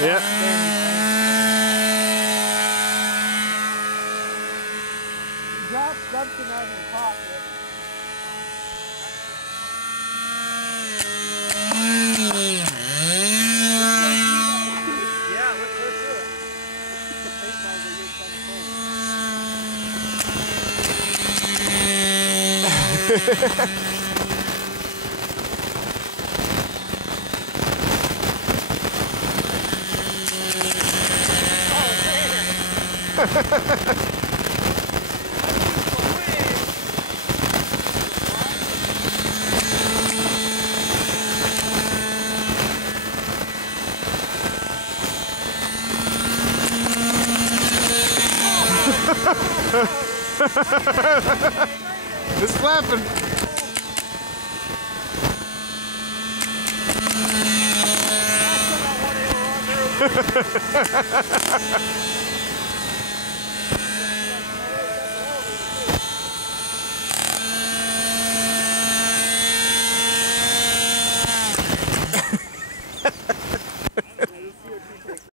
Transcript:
Yeah. Drop something out of the pocket. Yeah, let's do it. It's flapping. That's what I want to